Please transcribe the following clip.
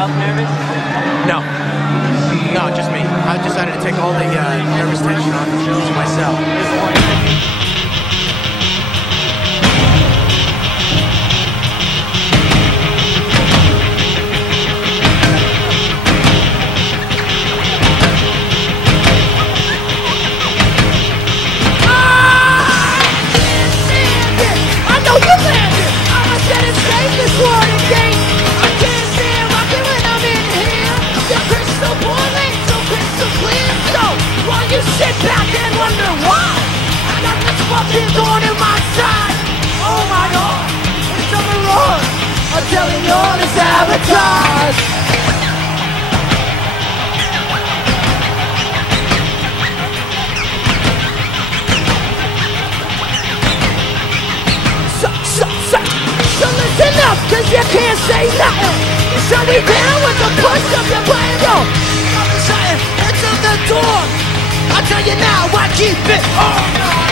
else nervous? No. No, just me. I decided to take all the nervous tension on to myself. Sit back and wonder why I got this fucking thorn in my side. Oh my God, it's a mirage. I'm telling you all this sabotage. So listen up, cause you can't say nothing. You shut me down with the push of your brain, yo. I'm excited, into the door. I'll tell you now, I keep it on.